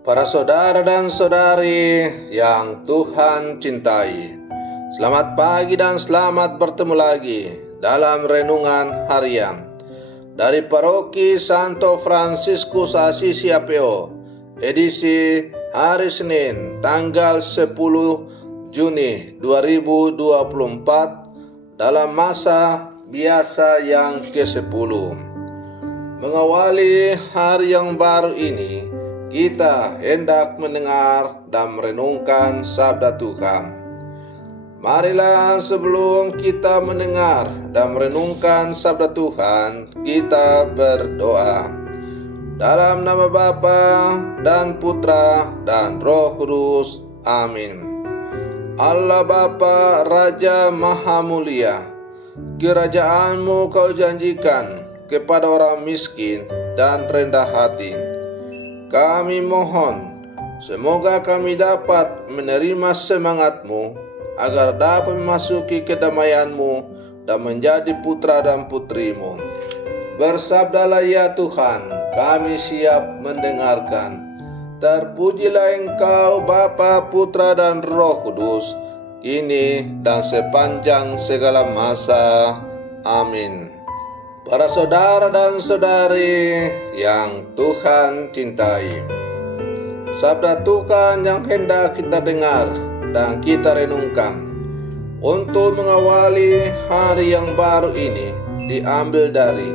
Para saudara dan saudari yang Tuhan cintai, selamat pagi dan selamat bertemu lagi dalam renungan harian dari Paroki Santo Fransiskus Assisi APO, edisi hari Senin tanggal 10 Juni 2024 dalam masa biasa yang ke-10. Mengawali hari yang baru ini, kita hendak mendengar dan merenungkan sabda Tuhan. Marilah sebelum kita mendengar dan merenungkan sabda Tuhan, kita berdoa. Dalam nama Bapa dan Putra dan Roh Kudus. Amin. Allah Bapa, Raja Maha Mulia, kerajaan-Mu Kau janjikan kepada orang miskin dan rendah hati. Kami mohon, semoga kami dapat menerima semangat-Mu agar dapat memasuki kedamaian-Mu dan menjadi putra dan putri-Mu. Bersabdalah ya Tuhan, kami siap mendengarkan. Terpujilah Engkau Bapa, Putra dan Roh Kudus, kini dan sepanjang segala masa. Amin. Para saudara dan saudari yang Tuhan cintai, sabda Tuhan yang hendak kita dengar dan kita renungkan untuk mengawali hari yang baru ini diambil dari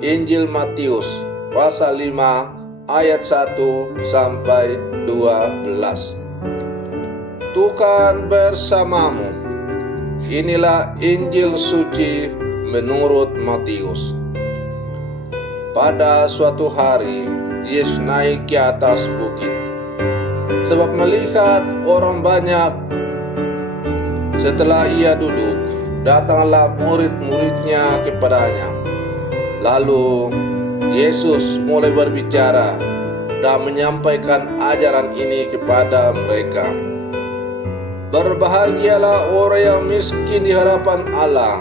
Injil Matius pasal 5 ayat 1 sampai 12. Tuhan bersamamu. Inilah Injil suci menurut Matius. Pada suatu hari, Yesus naik ke atas bukit, sebab melihat orang banyak. Setelah ia duduk, datanglah murid-muridnya kepadanya. Lalu Yesus mulai berbicara dan menyampaikan ajaran ini kepada mereka. Berbahagialah orang yang miskin di hadapan Allah,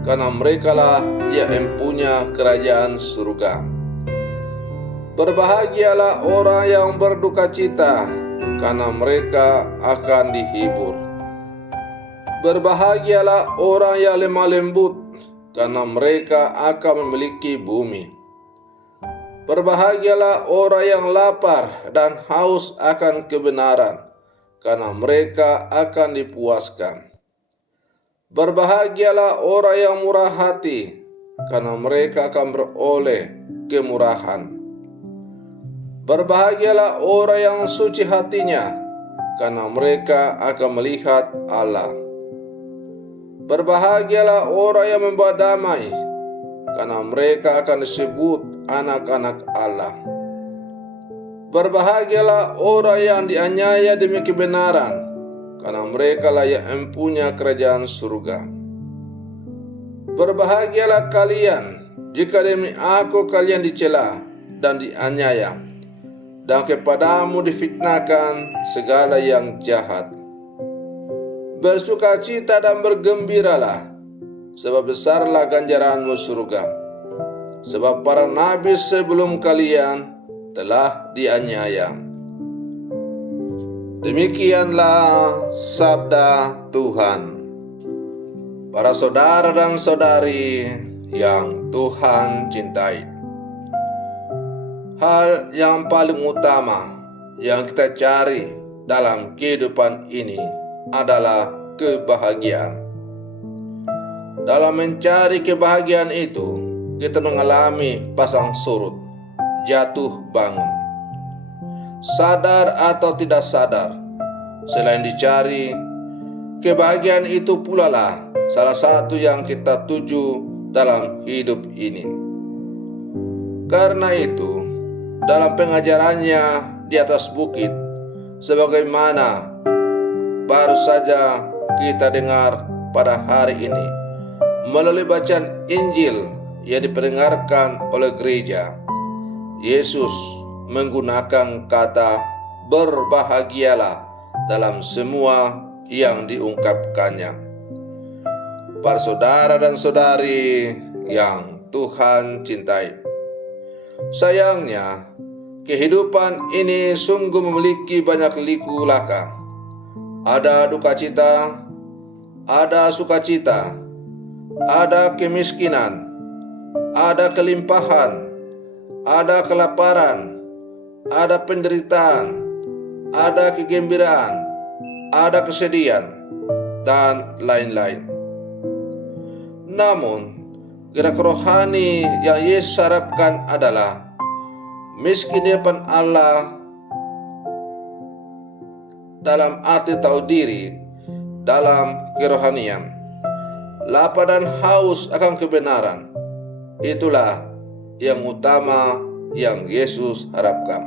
karena merekalah yang empunya kerajaan surga. Berbahagialah orang yang berduka cita, karena mereka akan dihibur. Berbahagialah orang yang lemah lembut, karena mereka akan memiliki bumi. Berbahagialah orang yang lapar dan haus akan kebenaran, karena mereka akan dipuaskan. Berbahagialah orang yang murah hati, karena mereka akan beroleh kemurahan. Berbahagialah orang yang suci hatinya, karena mereka akan melihat Allah. Berbahagialah orang yang membawa damai, karena mereka akan disebut anak-anak Allah. Berbahagialah orang yang dianiaya demi kebenaran, karena mereka lah yang empunya kerajaan surga. Berbahagialah kalian jika demi aku kalian dicela dan dianiaya, dan kepadamu difitnahkan segala yang jahat. Bersukacita dan bergembiralah, sebab besarlah ganjaranmu surga. Sebab para nabi sebelum kalian telah dianiaya. Demikianlah sabda Tuhan. Para saudara dan saudari yang Tuhan cintai, hal yang paling utama yang kita cari dalam kehidupan ini adalah kebahagiaan. Dalam mencari kebahagiaan itu, kita mengalami pasang surut, jatuh bangun. Sadar atau tidak sadar, selain dicari, kebahagiaan itu pula lah salah satu yang kita tuju dalam hidup ini. Karena itu, dalam pengajarannya di atas bukit, sebagaimana baru saja kita dengar pada hari ini, melalui bacaan Injil yang diperdengarkan oleh gereja, Yesus menggunakan kata berbahagialah dalam semua yang diungkapkannya. Para saudara dan saudari yang Tuhan cintai, sayangnya kehidupan ini sungguh memiliki banyak liku laka. Ada duka cita, ada sukacita, ada kemiskinan, ada kelimpahan, ada kelaparan, ada penderitaan, ada kegembiraan, ada kesedihan, dan lain-lain. Namun, gerak rohani yang Yesus harapkan adalah miskin di depan Allah dalam arti tahu diri, dalam kerohanian, lapar dan haus akan kebenaran. Itulah yang utama yang Yesus harapkan.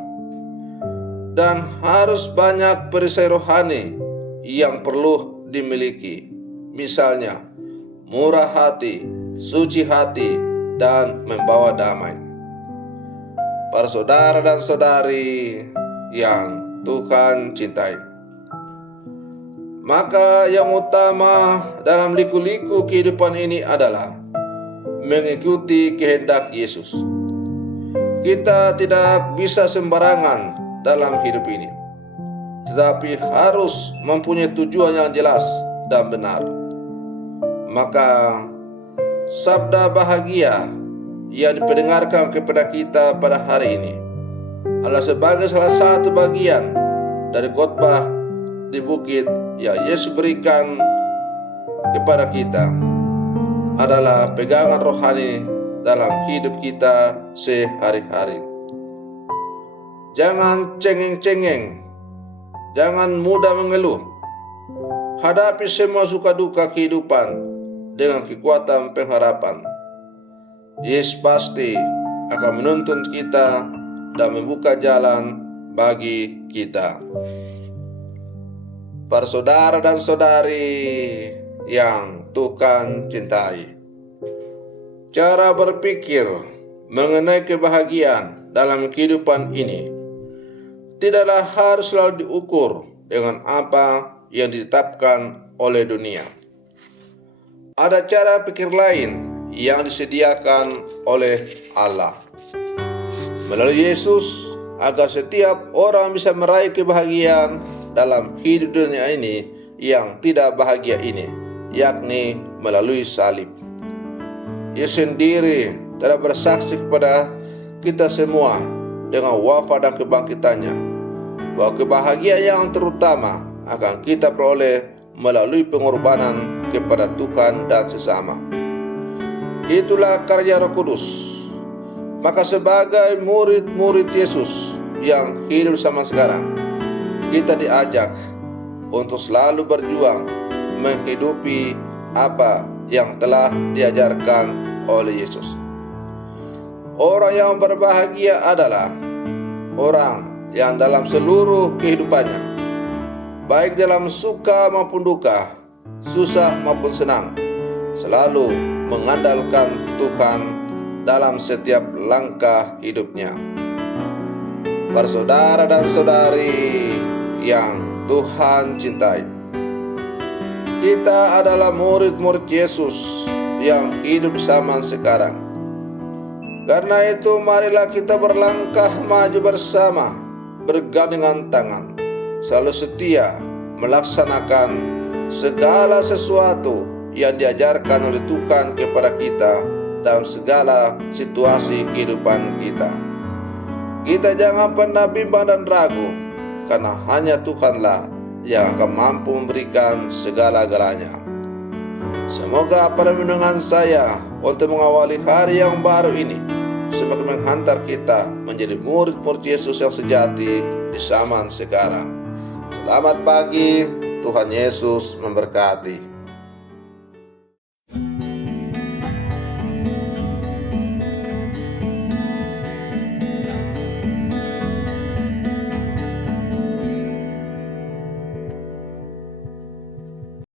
Dan harus banyak perisai rohani yang perlu dimiliki. Misalnya, murah hati, suci hati, dan membawa damai. Para saudara dan saudari yang Tuhan cintai, maka yang utama dalam liku-liku kehidupan ini adalah mengikuti kehendak Yesus. Kita tidak bisa sembarangan dalam hidup ini, tetapi harus mempunyai tujuan yang jelas dan benar. Maka sabda bahagia yang diperdengarkan kepada kita pada hari ini adalah sebagai salah satu bagian dari khotbah di bukit yang Yesus berikan kepada kita, adalah pegangan rohani dalam hidup kita sehari-hari. Jangan cengeng-cengeng, jangan mudah mengeluh. Hadapi semua suka duka kehidupan dengan kekuatan pengharapan. Yesus pasti akan menuntun kita dan membuka jalan bagi kita. Para saudara dan saudari yang Tuhan cintai, cara berpikir mengenai kebahagiaan dalam kehidupan ini tidaklah harus selalu diukur dengan apa yang ditetapkan oleh dunia. Ada cara pikir lain yang disediakan oleh Allah melalui Yesus agar setiap orang bisa meraih kebahagiaan dalam hidup dunia ini yang tidak bahagia ini, yakni melalui salib. Yesus sendiri telah bersaksi kepada kita semua dengan wafat dan kebangkitannya, bahwa kebahagiaan yang terutama akan kita peroleh melalui pengorbanan kepada Tuhan dan sesama. Itulah karya Roh Kudus. Maka sebagai murid-murid Yesus yang hidup zaman sekarang, kita diajak untuk selalu berjuang menghidupi apa yang telah diajarkan oleh Yesus. Orang yang berbahagia adalah orang yang dalam seluruh kehidupannya, baik dalam suka maupun duka, susah maupun senang, selalu mengandalkan Tuhan dalam setiap langkah hidupnya. Para saudara dan saudari yang Tuhan cintai, kita adalah murid-murid Yesus yang hidup zaman sekarang. Karena itu marilah kita berlangkah maju bersama, bergandengan tangan, selalu setia melaksanakan segala sesuatu yang diajarkan oleh Tuhan kepada kita dalam segala situasi kehidupan kita. Kita jangan pernah bimbang dan ragu, karena hanya Tuhanlah yang akan mampu memberikan segala-galanya. Semoga pada renungan saya untuk mengawali hari yang baru ini semakin menghantar kita menjadi murid-murid Yesus yang sejati di zaman sekarang. Selamat pagi, Tuhan Yesus memberkati.